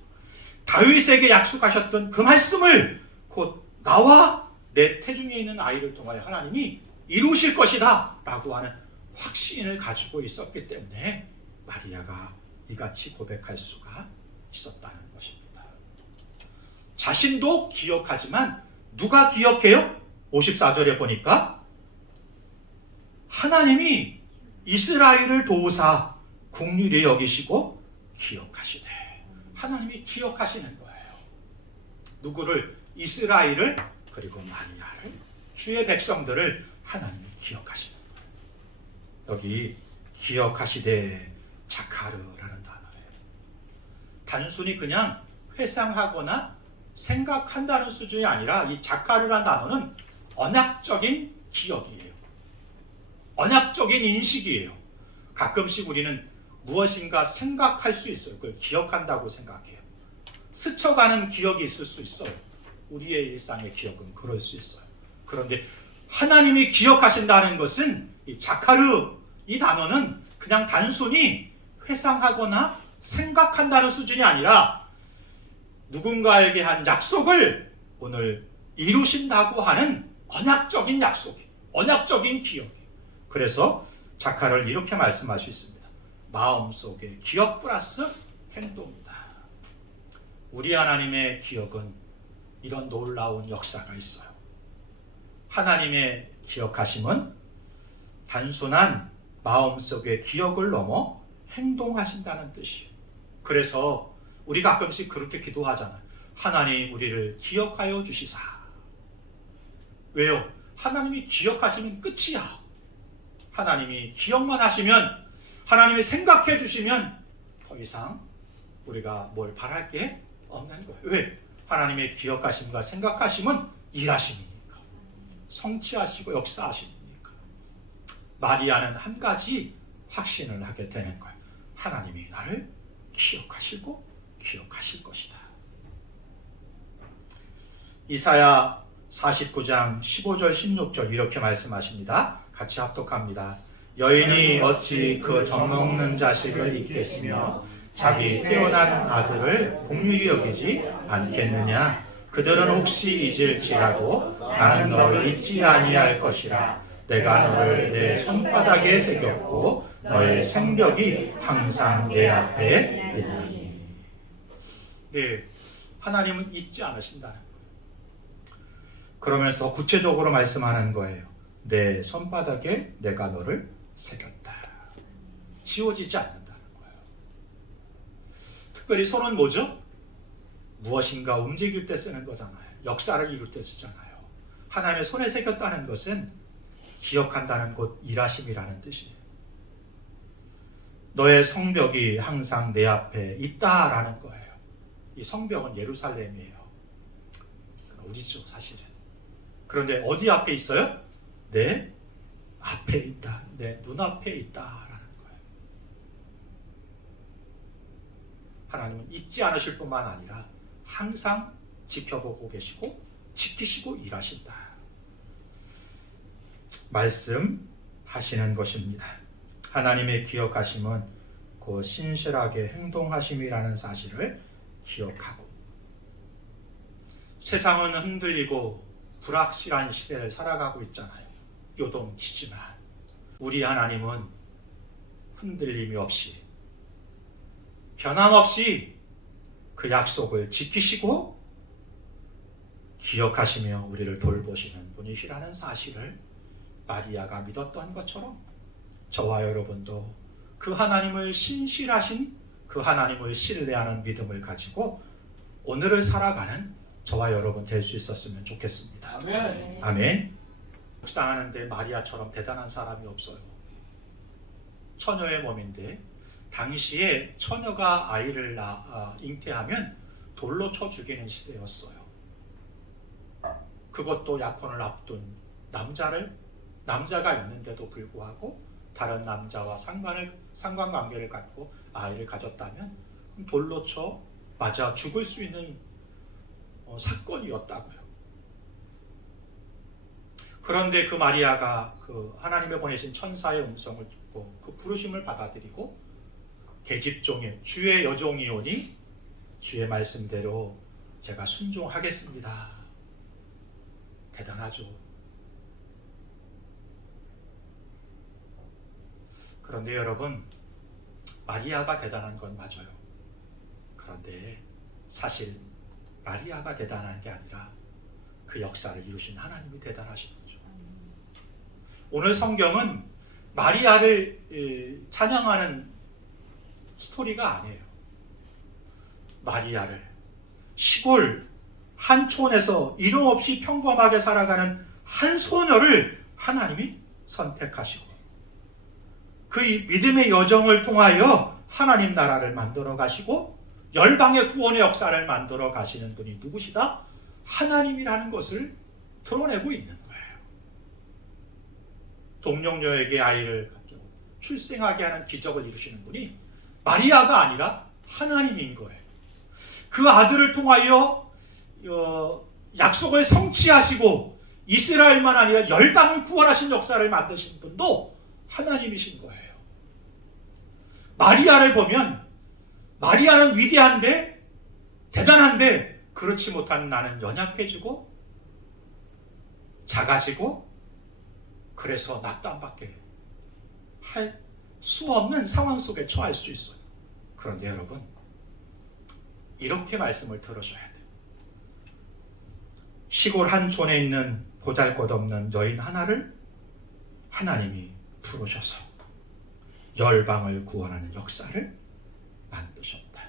다윗에게 약속하셨던 그 말씀을 곧 나와 내 태중에 있는 아이를 통하여 하나님이 이루실 것이다 라고 하는 확신을 가지고 있었기 때문에 마리아가 이같이 고백할 수가 있었다는 것입니다. 자신도 기억하지만 누가 기억해요? 54절에 보니까 하나님이 이스라엘을 도우사 긍휼히 여기시고 기억하시되, 하나님이 기억하시는 거예요. 누구를? 이스라엘을, 그리고 마리아를, 주의 백성들을 하나님이 기억하시는 거예요. 여기 기억하시되 자카르라는 단어예요. 단순히 그냥 회상하거나 생각한다는 수준이 아니라 이 자카르라는 단어는 언약적인 기억이에요. 언약적인 인식이에요. 가끔씩 우리는 무엇인가 생각할 수 있어요. 그걸 기억한다고 생각해요. 스쳐가는 기억이 있을 수 있어요. 우리의 일상의 기억은 그럴 수 있어요. 그런데 하나님이 기억하신다는 것은 이 자카르, 이 단어는 그냥 단순히 회상하거나 생각한다는 수준이 아니라 누군가에게 한 약속을 오늘 이루신다고 하는 언약적인 약속이, 언약적인 기억이. 그래서 자카를 이렇게 말씀할 수 있습니다. 마음속에 기억 플러스 행동이다. 우리 하나님의 기억은 이런 놀라운 역사가 있어요. 하나님의 기억하심은 단순한 마음속의 기억을 넘어 행동하신다는 뜻이에요. 그래서 우리 가끔씩 그렇게 기도하잖아요. 하나님 우리를 기억하여 주시사. 왜요? 하나님이 기억하시면 끝이야. 하나님이 기억만 하시면, 하나님이 생각해 주시면 더 이상 우리가 뭘 바랄 게 없는 거예요. 왜? 하나님의 기억하심과 생각하심은 일하심이니까, 성취하시고 역사하심이니까. 마리아는 한 가지 확신을 하게 되는 거예요. 하나님이 나를 기억하시고 기억하실 것이다. 이사야 49장 15절 16절 이렇게 말씀하십니다. 같이 합독합니다. 여인이 어찌 그 젖먹는 자식을 잊겠으며 자기 태어난 아들을 긍휼히 여기지 않겠느냐. 그들은 혹시 잊을지라도 나는 너를 잊지 아니할 것이라. 내가 너를 내 손바닥에 새겼고 너의 생벽이 항상 내 앞에 있나니. 네, 하나님은 잊지 않으신다는 거예요. 그러면서 더 구체적으로 말씀하는 거예요. 내 손바닥에 내가 너를 새겼다. 지워지지 않는다는 거예요. 특별히 손은 뭐죠? 무엇인가 움직일 때 쓰는 거잖아요. 역사를 이룰 때 쓰잖아요. 하나님의 손에 새겼다는 것은 기억한다는 곧 일하심이라는 뜻이에요. 너의 성벽이 항상 내 앞에 있다라는 거예요. 이 성벽은 예루살렘이에요. 우리죠, 사실은. 그런데 어디 앞에 있어요? 내 앞에 있다. 내 눈앞에 있다라는 거예요. 하나님은 잊지 않으실 뿐만 아니라 항상 지켜보고 계시고 지키시고 일하신다. 말씀하시는 것입니다. 하나님의 기억하심은 그 신실하게 행동하심이라는 사실을 기억하고, 세상은 흔들리고 불확실한 시대를 살아가고 있잖아요. 요동치지만 우리 하나님은 흔들림이 없이 변함없이 그 약속을 지키시고 기억하시며 우리를 돌보시는 분이시라는 사실을 마리아가 믿었던 것처럼 저와 여러분도 그 하나님을 신실하신 그 하나님을 신뢰하는 믿음을 가지고 오늘을 살아가는 저와 여러분 될 수 있었으면 좋겠습니다. 아멘. 아멘. 묵상하는데 마리아처럼 대단한 사람이 없어요. 처녀의 몸인데 당시에 처녀가 아이를 잉태하면 돌로 쳐 죽이는 시대였어요. 그것도 약혼을 앞둔 남자가 있는데도 불구하고 다른 남자와 상관관계를 갖고 아이를 가졌다면 돌로 쳐 맞아 죽을 수 있는 사건이었다고요. 그런데 그 마리아가 그 하나님의 보내신 천사의 음성을 듣고 그 부르심을 받아들이고 계집종의 주의 여종이오니 주의 말씀대로 제가 순종하겠습니다. 대단하죠. 그런데 여러분, 마리아가 대단한 건 맞아요. 그런데 사실 마리아가 대단한 게 아니라 그 역사를 이루신 하나님이 대단하신 거죠. 오늘 성경은 마리아를 찬양하는 스토리가 아니에요. 마리아를 시골 한촌에서 이름 없이 평범하게 살아가는 한 소녀를 하나님이 선택하시고 그 믿음의 여정을 통하여 하나님 나라를 만들어 가시고 열방의 구원의 역사를 만들어 가시는 분이 누구시다? 하나님이라는 것을 드러내고 있는 거예요. 동령녀에게 아이를 출생하게 하는 기적을 이루시는 분이 마리아가 아니라 하나님인 거예요. 그 아들을 통하여 약속을 성취하시고 이스라엘만 아니라 열방을 구원하신 역사를 만드신 분도 하나님이신 거예요. 마리아를 보면 마리아는 위대한데 대단한데 그렇지 못한 나는 연약해지고 작아지고 그래서 낙담밖에 할 수 없는 상황 속에 처할 수 있어요. 그런데 여러분, 이렇게 말씀을 들으셔야 돼요. 시골 한촌에 있는 보잘것없는 여인 하나를 하나님이 부르셔서 열방을 구원하는 역사를 만드셨다.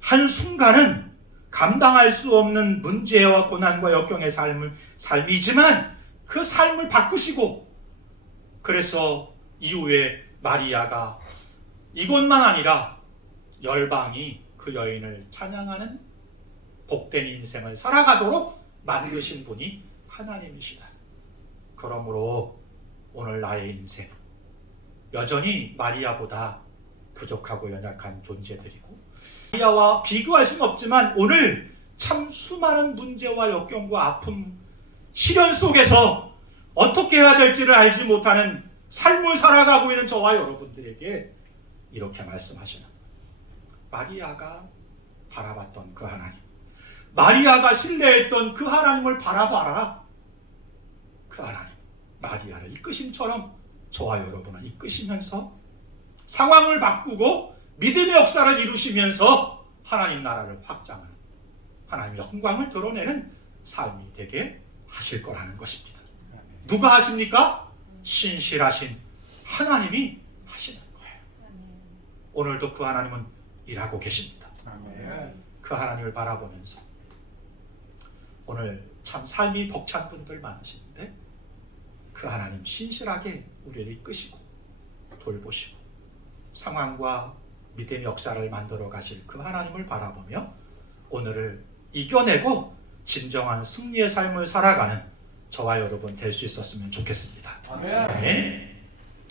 한순간은 감당할 수 없는 문제와 고난과 역경의 삶이지만 그 삶을 바꾸시고, 그래서 이후에 마리아가 이것만 아니라 열방이 그 여인을 찬양하는 복된 인생을 살아가도록 만드신 분이 하나님이시다. 그러므로 오늘 나의 인생 여전히 마리아보다 부족하고 연약한 존재들이고 마리아와 비교할 수는 없지만 오늘 참 수많은 문제와 역경과 아픔, 시련 속에서 어떻게 해야 될지를 알지 못하는 삶을 살아가고 있는 저와 여러분들에게 이렇게 말씀하시는 거예요. 마리아가 바라봤던 그 하나님, 마리아가 신뢰했던 그 하나님을 바라봐라. 그 하나님, 마리아를 이끄심처럼 저와 여러분을 이끄시면서 상황을 바꾸고 믿음의 역사를 이루시면서 하나님 나라를 확장하는, 하나님의 영광을 드러내는 삶이 되게 하실 거라는 것입니다. 누가 하십니까? 신실하신 하나님이 하시는 거예요. 오늘도 그 하나님은 일하고 계십니다. 그 하나님을 바라보면서 오늘 참 삶이 벅찬 분들 많으신데 그 하나님 신실하게 우리를 이끄시고 돌보시고 상황과 믿음의 역사를 만들어 가실 그 하나님을 바라보며 오늘을 이겨내고 진정한 승리의 삶을 살아가는 저와 여러분 될 수 있었으면 좋겠습니다. 아멘.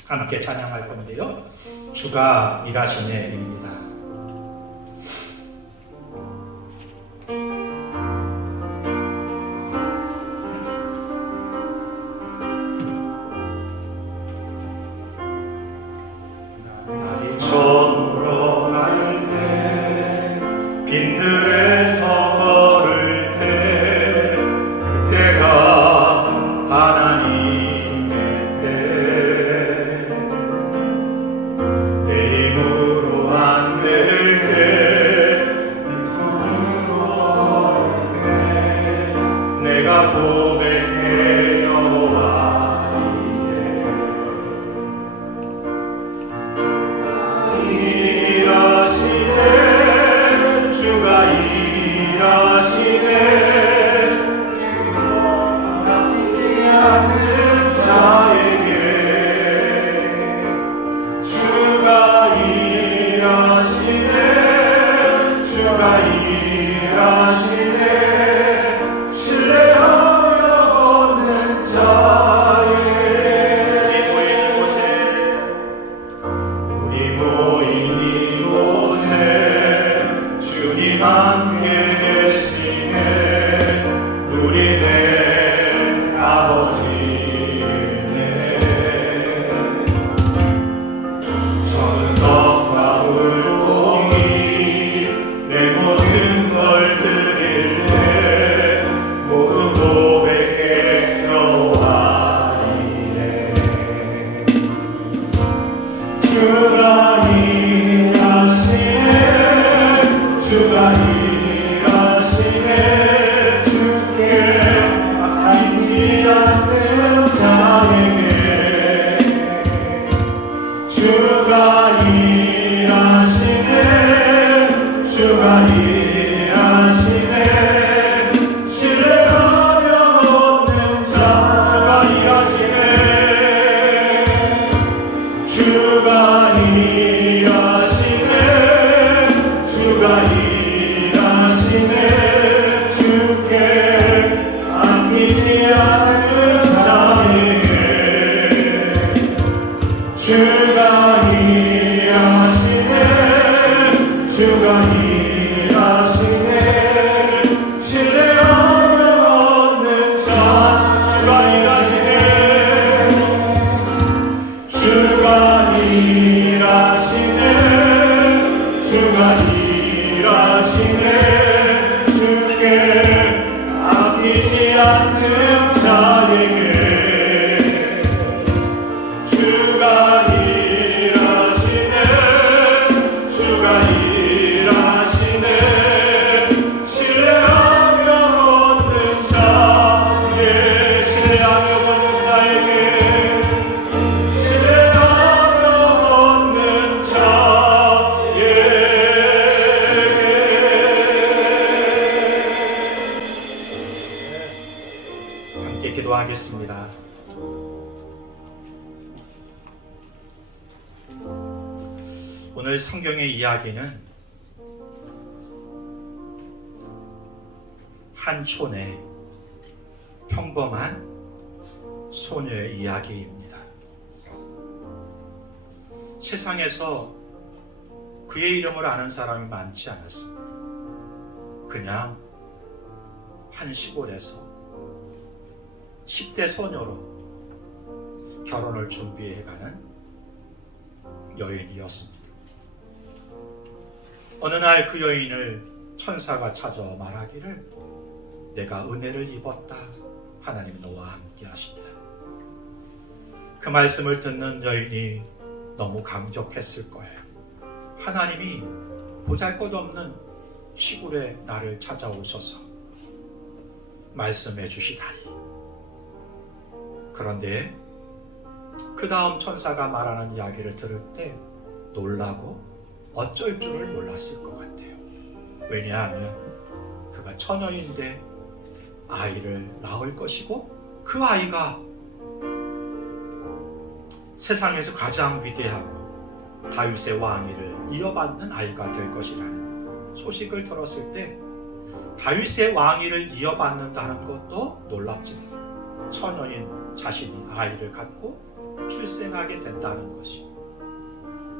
함께 찬양할 건데요. 주가 일하시네입니다. 처음으로 갈 때 빈들에서 걸을 때 그때가 하나님의 때 내 힘으로 안 될 때 네 손으로 할 때 내가 고백해 여호와 일하시네 주가 일하시네 아끼지 않는 자에게 주가 일하시네 주가 일하시네 신뢰하며 얻는 자에게 우리 모인 이곳에 주님 함께 계시네 우리 내 아버지네 저는 떡과 물고기 내 모든 걸 드릴 때 모두 고백해 여호와 이래 주가 일하시네 주가 일하시네 주께 아끼지 않는 자에게 주가 일하시네 주가 일하시네 신뢰하며 얻는 자 주가 일하시네 주가 일하시네 주가 일하시네 주께 아끼지 않는 자에게 주가 일하시네 주가 일하시네 신뢰하며 얻는 자 주가 일하시네 주가 일하시네 주가 일하시네 주께 아끼지 않는 자에게 주가 일하시네 주가 일하시네 신뢰하며 얻는 자에게 신뢰하며 얻는 자에게 신뢰하며 얻는 자에게 함께 기도하겠습니다. 오늘 성경의 이야기는 한 촌의 평범한 소녀의 이야기입니다. 세상에서 그의 이름을 아는 사람이 많지 않았습니다. 그냥 한 시골에서 10대 소녀로 결혼을 준비해가는 여인이었습니다. 어느 날 그 여인을 천사가 찾아 말하기를 내가 은혜를 입었다. 하나님 너와 함께 하신다. 그 말씀을 듣는 여인이 너무 감격했을 거예요. 하나님이 보잘것없는 시골에 나를 찾아오셔서 말씀해 주시다니. 그런데 그 다음 천사가 말하는 이야기를 들을 때 놀라고 어쩔 줄을 몰랐을 것 같아요. 왜냐하면 그가 처녀인데 아이를 낳을 것이고 그 아이가 세상에서 가장 위대하고 다윗의 왕위를 이어받는 아이가 될 것이라는 소식을 들었을 때 다윗의 왕위를 이어받는다는 것도 놀랍지만 처녀인 자신이 아이를 갖고 출생하게 된다는 것이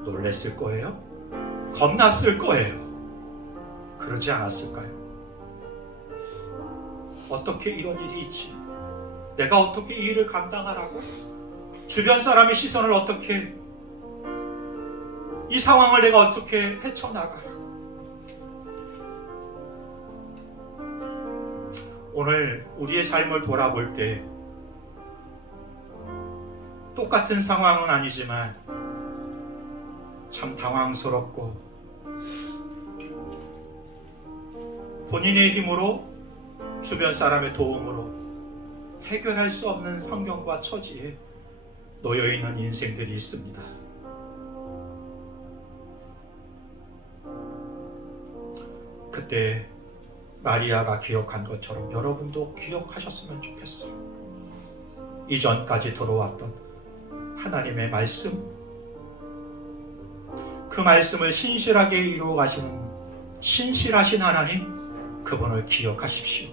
놀랬을 거예요. 겁났을 거예요. 그러지 않았을까요? 어떻게 이런 일이 있지? 내가 어떻게 이 일을 감당하라고? 주변 사람의 시선을 어떻게, 이 상황을 내가 어떻게 헤쳐나가라? 오늘 우리의 삶을 돌아볼 때 똑같은 상황은 아니지만 참 당황스럽고 본인의 힘으로 주변 사람의 도움으로 해결할 수 없는 환경과 처지에 놓여 있는 인생들이 있습니다. 그때 마리아가 기억한 것처럼 여러분도 기억하셨으면 좋겠어요. 이전까지 들어왔던 하나님의 말씀, 그 말씀을 신실하게 이루어 가시는 신실하신 하나님, 그분을 기억하십시오.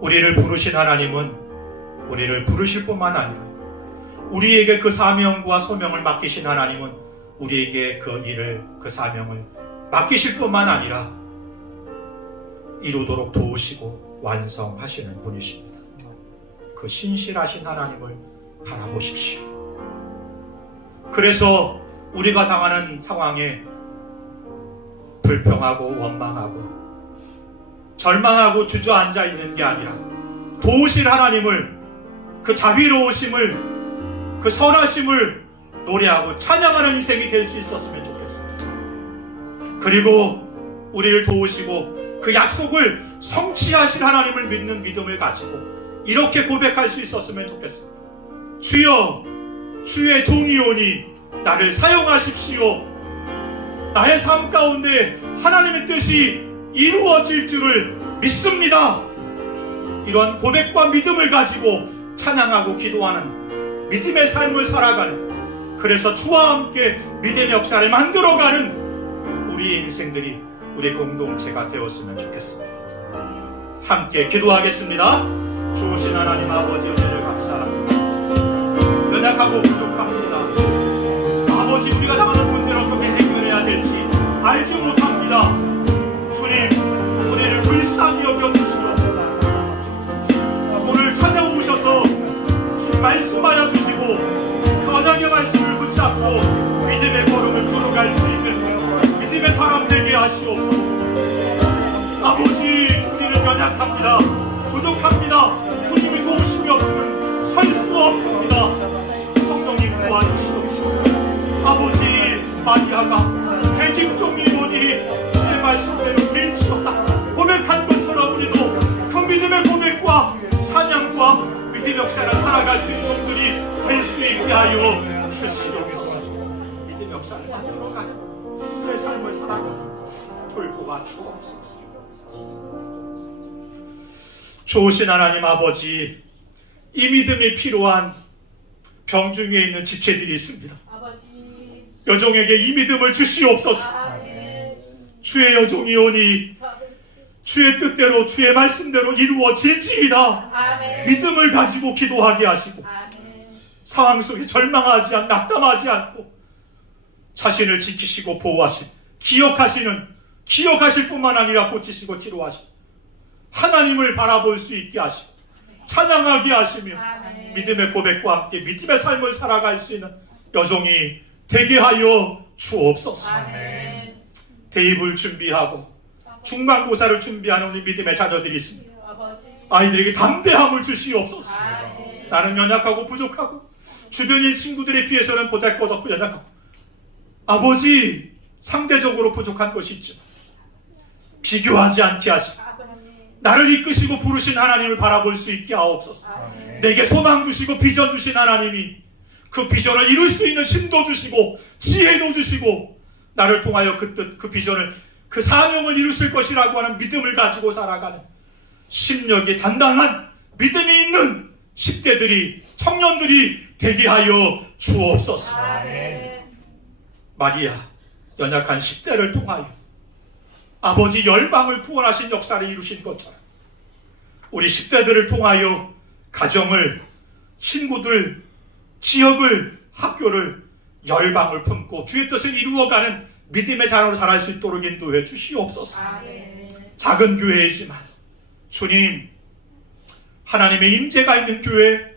우리를 부르신 하나님은 우리를 부르실 뿐만 아니라 우리에게 그 사명과 소명을 맡기신 하나님은 우리에게 그 일을, 그 사명을 맡기실 뿐만 아니라 이루도록 도우시고 완성하시는 분이십니다. 그 신실하신 하나님을 바라보십시오. 그래서 우리가 당하는 상황에 불평하고 원망하고 절망하고 주저앉아 있는 게 아니라 도우실 하나님을, 그 자비로우심을, 그 선하심을 노래하고 찬양하는 인생이 될 수 있었으면 좋겠습니다. 그리고 우리를 도우시고 그 약속을 성취하실 하나님을 믿는 믿음을 가지고 이렇게 고백할 수 있었으면 좋겠습니다. 주여, 주의 종이오니 나를 사용하십시오. 나의 삶 가운데 하나님의 뜻이 이루어질 줄을 믿습니다. 이런 고백과 믿음을 가지고 찬양하고 기도하는 믿음의 삶을 살아가는, 그래서 주와 함께 믿음의 역사를 만들어가는 우리의 인생들이, 우리 공동체가 되었으면 좋겠습니다. 함께 기도하겠습니다. 주오신 하나님 아버지, 은혜를 감사합니다. 연약하고 부족합니다. 아버지, 우리가 당하는 문제를 어떻게 해결해야 될지 알지 못합니다. 주님, 은혜를 불쌍히 여겨주시옵소서. 오늘 찾아오셔서 말씀하여 주시고 언약의 말씀을 붙잡고 믿음의 걸음을 걸어갈 수 있는 믿음의 사람 되게 하시옵소서. 아버지, 우리는 연약합니다. 부족합니다. 주님의 도우심이 없으면 설 수 없습니다. 성령님 도와주시옵소서. 아버지, 마리아가 대직종이오니 주의 말씀대로 될지어다 고백한 것처럼 우리도 그 믿음의 고백과 찬양과 믿음의 역사를 살아갈 수 있는 종들이 될 수 있게 하여 주시옵소서. 믿음의 역사를 만들어가는 그의 삶을 살아가는 돌보아 주옵소서. 좋으신 하나님 아버지, 이 믿음이 필요한 병중 위에 있는 지체들이 있습니다. 여종에게 이 믿음을 주시옵소서. 주의 여종이오니 주의 뜻대로 주의 말씀대로 이루어질지이다. 믿음을 가지고 기도하게 하시고 상황 속에 절망하지 않고 낙담하지 않고 자신을 지키시고 보호하시고 기억하실 뿐만 아니라 고치시고 치료하시고 하나님을 바라볼 수 있게 하시고 찬양하게 하시며 믿음의 고백과 함께 믿음의 삶을 살아갈 수 있는 여종이 되게 하여 주옵소서. 대입을 준비하고 중간고사를 준비하는 우리 믿음의 자녀들이 있습니다. 아이들에게 담대함을 주시옵소서. 나는 연약하고 부족하고 주변인 친구들에 비해서는 보잘것없고 연약하고 아버지 상대적으로 부족한 것이 있지만 비교하지 않게 하시고 나를 이끄시고 부르신 하나님을 바라볼 수 있게 하옵소서. 내게 소망 주시고 비전 주신 하나님이 그 비전을 이룰 수 있는 힘도 주시고 지혜도 주시고 나를 통하여 그 뜻, 그 비전을, 그 사명을 이루실 것이라고 하는 믿음을 가지고 살아가는 심력이 단단한 믿음이 있는 10대들이, 청년들이 되게 하여 주옵소서. 마리아 연약한 10대를 통하여 아버지 열방을 구원하신 역사를 이루신 것처럼 우리 10대들을 통하여 가정을, 친구들, 지역을, 학교를, 열방을 품고 주의 뜻을 이루어가는 믿음의 자녀로 자랄 수 있도록 인도해 주시옵소서. 작은 교회이지만 주님, 하나님의 임재가 있는 교회,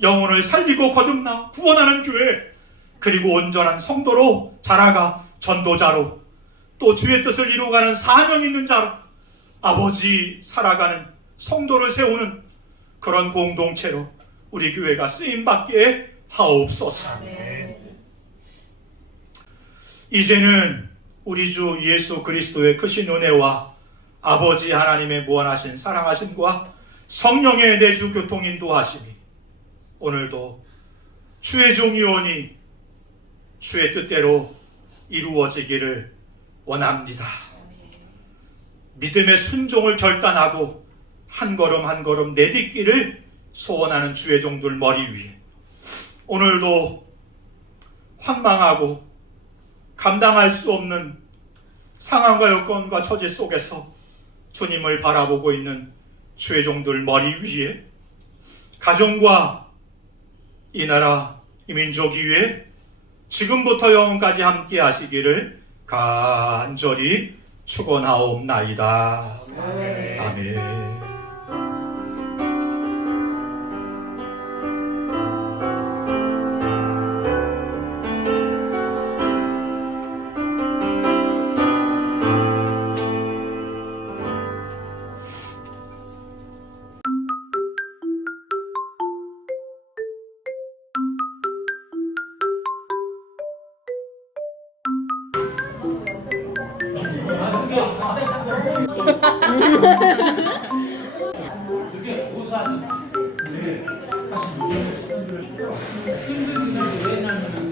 영혼을 살리고 거듭나 구원하는 교회, 그리고 온전한 성도로 자라가 전도자로 또 주의 뜻을 이루어가는 사명 있는 자로 아버지 살아가는 성도를 세우는 그런 공동체로 우리 교회가 쓰임받게 하옵소서. 이제는 우리 주 예수 그리스도의 크신 은혜와 아버지 하나님의 무한하신 사랑하심과 성령의 내주 교통 인도하심이 오늘도 주의 종이오니 주의 뜻대로 이루어지기를 원합니다. 믿음의 순종을 결단하고 한 걸음 한 걸음 내딛기를 소원하는 주의 종들 머리 위에 오늘도 황망하고 감당할 수 없는 상황과 여건과 처지 속에서 주님을 바라보고 있는 주의 종들 머리 위에 가정과 이 나라 이 민족 위에 지금부터 영원까지 함께 하시기를 간절히 축원하옵나이다. 아멘. 힘든 일이 왜 나는